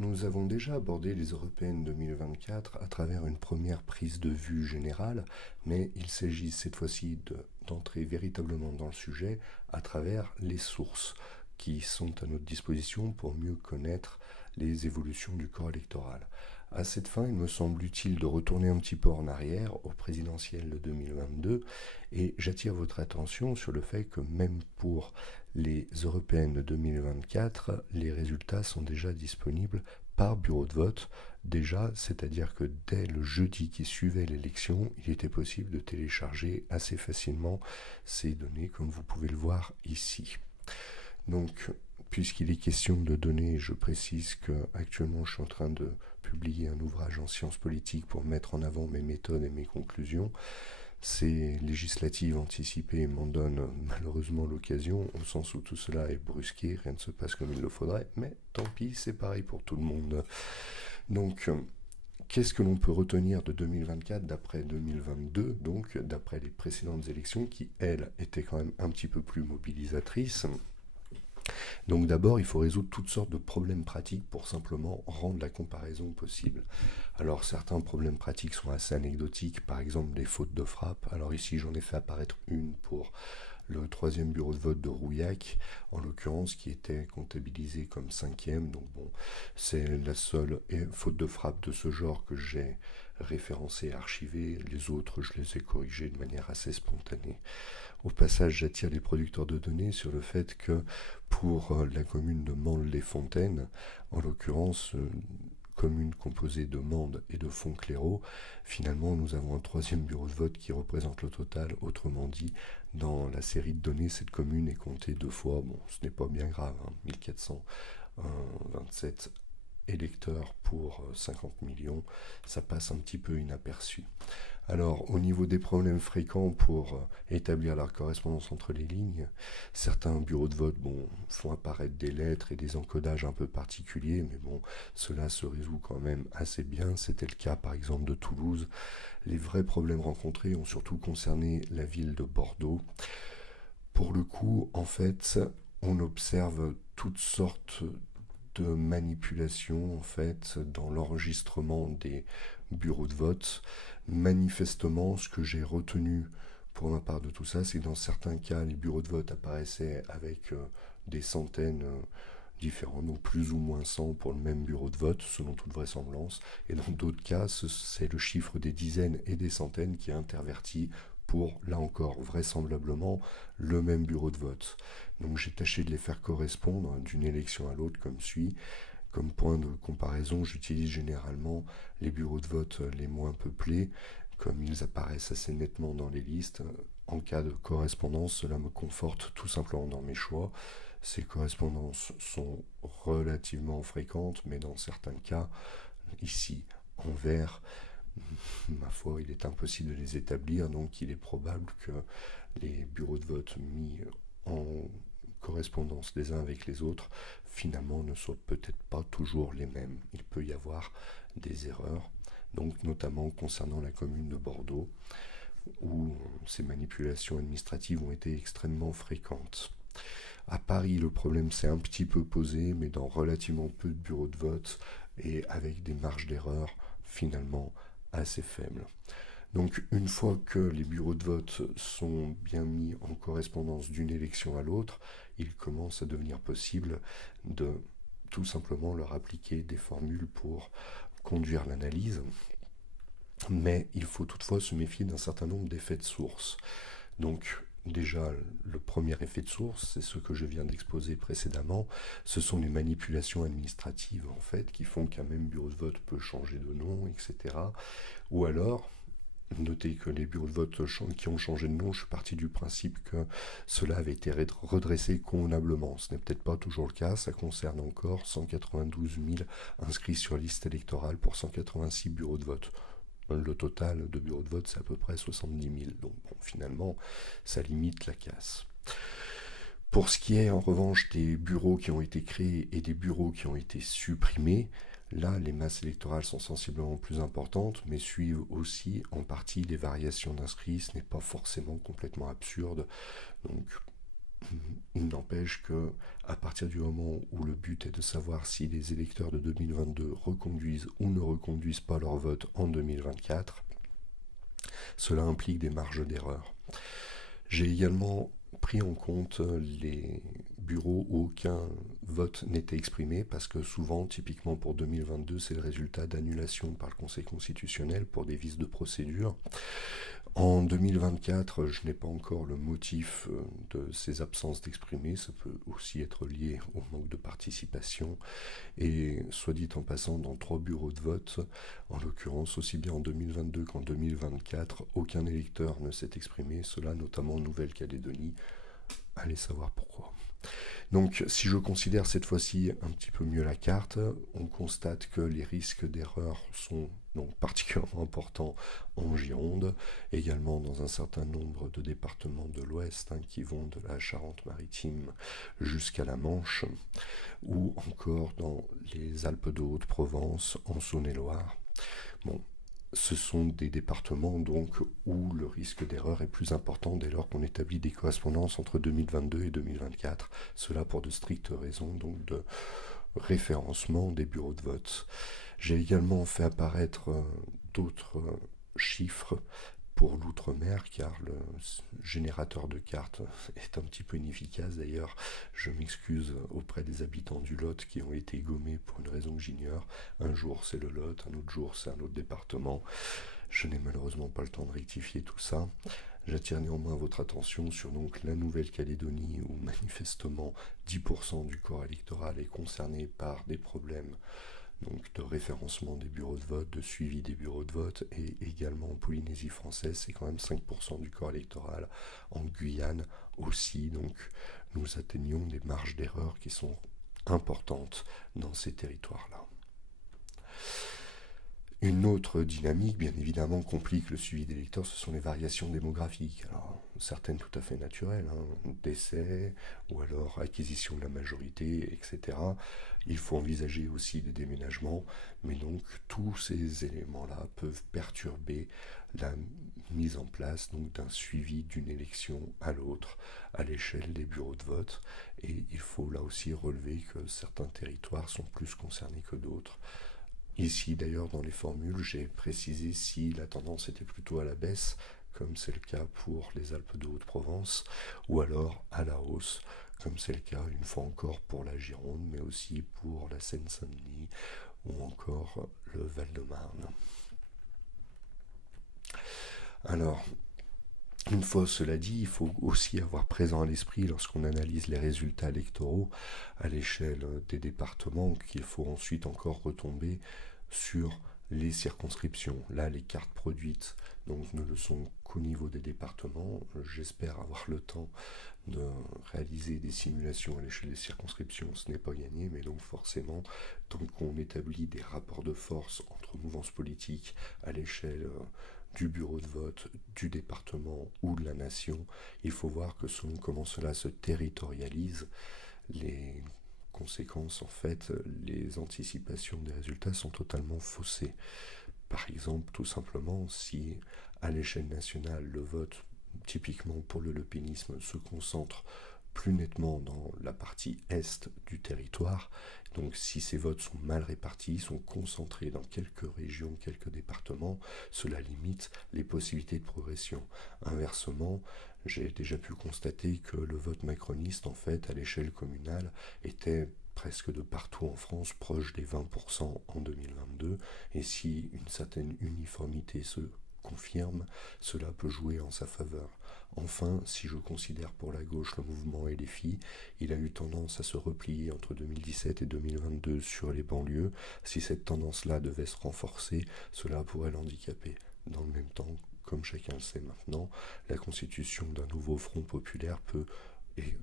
Nous avons déjà abordé les européennes 2024 à travers une première prise de vue générale, mais il s'agit cette fois-ci d'entrer véritablement dans le sujet à travers les sources qui sont à notre disposition pour mieux connaître les évolutions du corps électoral. À cette fin, il me semble utile de retourner un petit peu en arrière au présidentiel de 2022 et j'attire votre attention sur le fait que même pour les européennes de 2024, les résultats sont déjà disponibles par bureau de vote. Déjà, c'est-à-dire que dès le jeudi qui suivait l'élection, il était possible de télécharger assez facilement ces données, comme vous pouvez le voir ici. Donc, puisqu'il est question de données, je précise que actuellement je suis en train de publier un ouvrage en sciences politiques pour mettre en avant mes méthodes et mes conclusions. Ces législatives anticipées m'en donnent malheureusement l'occasion, au sens où tout cela est brusqué, rien ne se passe comme il le faudrait, mais tant pis, c'est pareil pour tout le monde. Donc, qu'est-ce que l'on peut retenir de 2024 d'après 2022, donc d'après les précédentes élections qui, elles, étaient quand même un petit peu plus mobilisatrices? Donc d'abord, il faut résoudre toutes sortes de problèmes pratiques pour simplement rendre la comparaison possible. Alors certains problèmes pratiques sont assez anecdotiques, par exemple les fautes de frappe. Alors ici, j'en ai fait apparaître une pour le troisième bureau de vote de Rouillac, en l'occurrence, qui était comptabilisé comme cinquième. Donc bon, c'est la seule faute de frappe de ce genre que j'ai référencée et archivée. Les autres, je les ai corrigées de manière assez spontanée. Au passage, j'attire les producteurs de données sur le fait que pour la commune de Mende-les-Fontaines, en l'occurrence, commune composée de Mende et de Fontcléraux, finalement nous avons un troisième bureau de vote qui représente le total. Autrement dit, dans la série de données, cette commune est comptée deux fois. Bon, ce n'est pas bien grave, 1427 électeurs pour 50 millions, ça passe un petit peu inaperçu. Alors, au niveau des problèmes fréquents pour établir la correspondance entre les lignes, certains bureaux de vote font apparaître des lettres et des encodages un peu particuliers, mais bon, cela se résout quand même assez bien. C'était le cas par exemple de Toulouse. Les vrais problèmes rencontrés ont surtout concerné la ville de Bordeaux. Pour le coup, en fait, on observe toutes sortes de manipulations en fait dans l'enregistrement des bureaux de vote. Manifestement, ce que j'ai retenu pour ma part de tout ça, c'est que dans certains cas, les bureaux de vote apparaissaient avec des centaines différents, donc plus ou moins 100 pour le même bureau de vote, selon toute vraisemblance. Et dans d'autres cas, c'est le chiffre des dizaines et des centaines qui est interverti pour, là encore, vraisemblablement, le même bureau de vote. Donc j'ai tâché de les faire correspondre d'une élection à l'autre comme suit. Comme point de comparaison, j'utilise généralement les bureaux de vote les moins peuplés, comme ils apparaissent assez nettement dans les listes. En cas de correspondance, cela me conforte tout simplement dans mes choix. Ces correspondances sont relativement fréquentes, mais dans certains cas, ici en vert, ma foi, il est impossible de les établir, donc il est probable que les bureaux de vote mis en correspondance des uns avec les autres, finalement ne soient peut-être pas toujours les mêmes. Il peut y avoir des erreurs, donc notamment concernant la commune de Bordeaux, où ces manipulations administratives ont été extrêmement fréquentes. À Paris, le problème s'est un petit peu posé, mais dans relativement peu de bureaux de vote et avec des marges d'erreur finalement assez faibles. Donc une fois que les bureaux de vote sont bien mis en correspondance d'une élection à l'autre, il commence à devenir possible de tout simplement leur appliquer des formules pour conduire l'analyse. Mais il faut toutefois se méfier d'un certain nombre d'effets de source. Donc déjà, le premier effet de source, c'est ce que je viens d'exposer précédemment, ce sont les manipulations administratives en fait qui font qu'un même bureau de vote peut changer de nom, etc. Ou alors, notez que les bureaux de vote qui ont changé de nom, je suis parti du principe que cela avait été redressé convenablement. Ce n'est peut-être pas toujours le cas, ça concerne encore 192 000 inscrits sur liste électorale pour 186 bureaux de vote. Le total de bureaux de vote, c'est à peu près 70 000. Donc bon, finalement, ça limite la casse. Pour ce qui est en revanche des bureaux qui ont été créés et des bureaux qui ont été supprimés, là, les masses électorales sont sensiblement plus importantes, mais suivent aussi en partie des variations d'inscrits. Ce n'est pas forcément complètement absurde. Donc, il n'empêche que à partir du moment où le but est de savoir si les électeurs de 2022 reconduisent ou ne reconduisent pas leur vote en 2024, cela implique des marges d'erreur. J'ai également pris en compte les bureaux où aucun vote n'était exprimé, parce que souvent, typiquement pour 2022, c'est le résultat d'annulation par le Conseil constitutionnel pour des vices de procédure. En 2024, je n'ai pas encore le motif de ces absences d'exprimer. Ça peut aussi être lié au manque de participation. Et soit dit en passant, dans 3 bureaux de vote, en l'occurrence aussi bien en 2022 qu'en 2024, aucun électeur ne s'est exprimé, cela notamment en Nouvelle-Calédonie. Allez savoir pourquoi. Donc si je considère cette fois-ci un petit peu mieux la carte, on constate que les risques d'erreur sont donc particulièrement importants en Gironde, également dans un certain nombre de départements de l'Ouest qui vont de la Charente-Maritime jusqu'à la Manche, ou encore dans les Alpes de Haute-Provence, en Saône-et-Loire. Bon, ce sont des départements donc où le risque d'erreur est plus important dès lors qu'on établit des correspondances entre 2022 et 2024. Cela pour de strictes raisons donc de référencement des bureaux de vote. J'ai également fait apparaître d'autres chiffres pour l'outre-mer, car le générateur de cartes est un petit peu inefficace. D'ailleurs, je m'excuse auprès des habitants du Lot qui ont été gommés pour une raison que j'ignore. Un jour c'est le Lot, un autre jour c'est un autre département. Je n'ai malheureusement pas le temps de rectifier tout ça. J'attire néanmoins votre attention sur donc la Nouvelle-Calédonie, où manifestement 10% du corps électoral est concerné par des problèmes donc de référencement des bureaux de vote, de suivi des bureaux de vote, et également en Polynésie française, c'est quand même 5% du corps électoral. En Guyane aussi, donc nous atteignons des marges d'erreur qui sont importantes dans ces territoires-là. Une autre dynamique, bien évidemment, complique le suivi des électeurs, ce sont les variations démographiques. Alors, certaines tout à fait naturelles, décès, ou alors acquisition de la majorité, etc. Il faut envisager aussi des déménagements, mais donc tous ces éléments-là peuvent perturber la mise en place donc d'un suivi d'une élection à l'autre à l'échelle des bureaux de vote. Et il faut là aussi relever que certains territoires sont plus concernés que d'autres. Ici d'ailleurs dans les formules, j'ai précisé si la tendance était plutôt à la baisse, comme c'est le cas pour les Alpes de Haute-Provence, ou alors à la hausse, comme c'est le cas une fois encore pour la Gironde, mais aussi pour la Seine-Saint-Denis, ou encore le Val-de-Marne. Alors, une fois cela dit, il faut aussi avoir présent à l'esprit, lorsqu'on analyse les résultats électoraux à l'échelle des départements, qu'il faut ensuite encore retomber sur les circonscriptions. Là, les cartes produites donc, ne le sont qu'au niveau des départements. J'espère avoir le temps de réaliser des simulations à l'échelle des circonscriptions. Ce n'est pas gagné, mais donc forcément, tant qu'on établit des rapports de force entre mouvances politiques à l'échelle du bureau de vote, du département ou de la nation, il faut voir que selon comment cela se territorialise, les conséquences, en fait, les anticipations des résultats sont totalement faussées. Par exemple, tout simplement, si à l'échelle nationale, le vote, typiquement pour le lepénisme, se concentre plus nettement dans la partie est du territoire, donc si ces votes sont mal répartis, sont concentrés dans quelques régions, quelques départements, cela limite les possibilités de progression. Inversement, j'ai déjà pu constater que le vote macroniste, en fait, à l'échelle communale, était presque de partout en France proche des 20% en 2022, et si une certaine uniformité se confirme, cela peut jouer en sa faveur. Enfin, si je considère pour la gauche le mouvement LFI, il a eu tendance à se replier entre 2017 et 2022 sur les banlieues. Si cette tendance-là devait se renforcer, cela pourrait l'handicaper. Dans le même temps, comme chacun le sait maintenant, la constitution d'un nouveau front populaire peut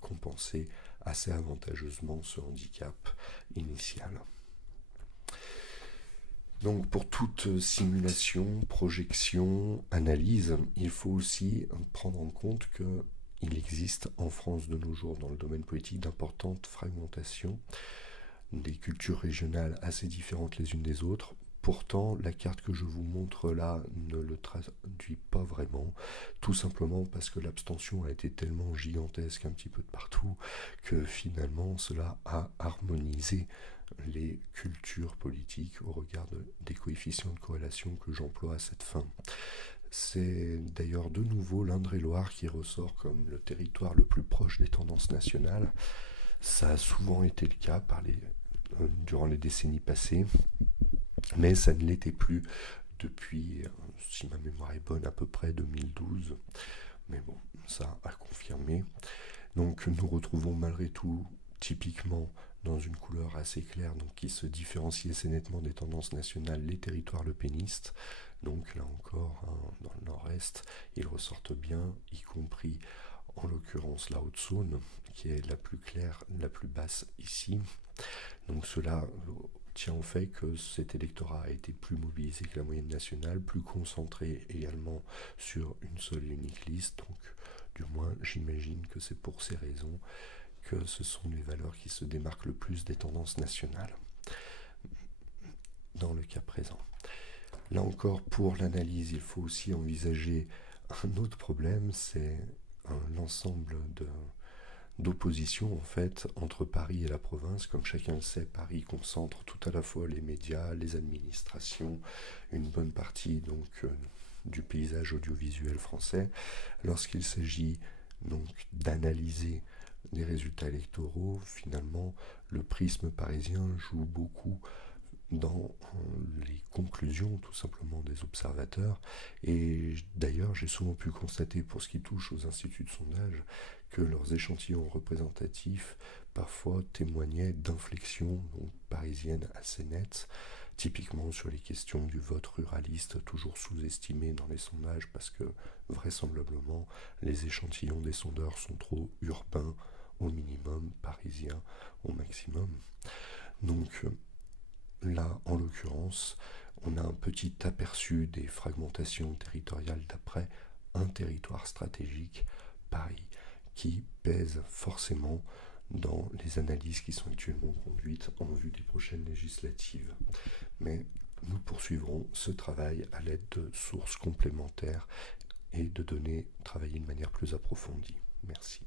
compenser assez avantageusement ce handicap initial. Donc pour toute simulation, projection, analyse, il faut aussi prendre en compte qu'il existe en France de nos jours dans le domaine politique d'importantes fragmentations, des cultures régionales assez différentes les unes des autres, Pourtant, la carte que je vous montre là ne le traduit pas vraiment, tout simplement parce que l'abstention a été tellement gigantesque un petit peu de partout que finalement cela a harmonisé les cultures politiques au regard des coefficients de corrélation que j'emploie à cette fin. C'est d'ailleurs de nouveau l'Indre-et-Loire qui ressort comme le territoire le plus proche des tendances nationales. Ça a souvent été le cas durant les décennies passées, mais ça ne l'était plus depuis, si ma mémoire est bonne, à peu près 2012. Mais bon, ça a confirmé. Donc nous retrouvons malgré tout typiquement dans une couleur assez claire, donc qui se différencie assez nettement des tendances nationales, les territoires lepénistes. Donc là encore, hein, dans le nord-est, ils ressortent bien, y compris en l'occurrence la Haute-Saône, qui est la plus claire, la plus basse ici. Donc cela tient au fait que cet électorat a été plus mobilisé que la moyenne nationale, plus concentré également sur une seule et unique liste. Donc du moins j'imagine que c'est pour ces raisons que ce sont les valeurs qui se démarquent le plus des tendances nationales dans le cas présent. Là encore, pour l'analyse, il faut aussi envisager un autre problème, c'est l'ensemble d'opposition en fait entre Paris et la province. Comme chacun le sait, Paris concentre tout à la fois les médias, les administrations, une bonne partie donc du paysage audiovisuel français. Lorsqu'il s'agit donc d'analyser les résultats électoraux, finalement, le prisme parisien joue beaucoup dans les conclusions tout simplement des observateurs. Et d'ailleurs, j'ai souvent pu constater pour ce qui touche aux instituts de sondage que leurs échantillons représentatifs parfois témoignaient d'inflexions parisiennes assez nettes, typiquement sur les questions du vote ruraliste, toujours sous-estimé dans les sondages parce que vraisemblablement les échantillons des sondeurs sont trop urbains au minimum, parisiens au maximum. Donc là, en l'occurrence, on a un petit aperçu des fragmentations territoriales d'après un territoire stratégique, Paris, qui pèse forcément dans les analyses qui sont actuellement conduites en vue des prochaines législatives. Mais nous poursuivrons ce travail à l'aide de sources complémentaires et de données travaillées de manière plus approfondie. Merci.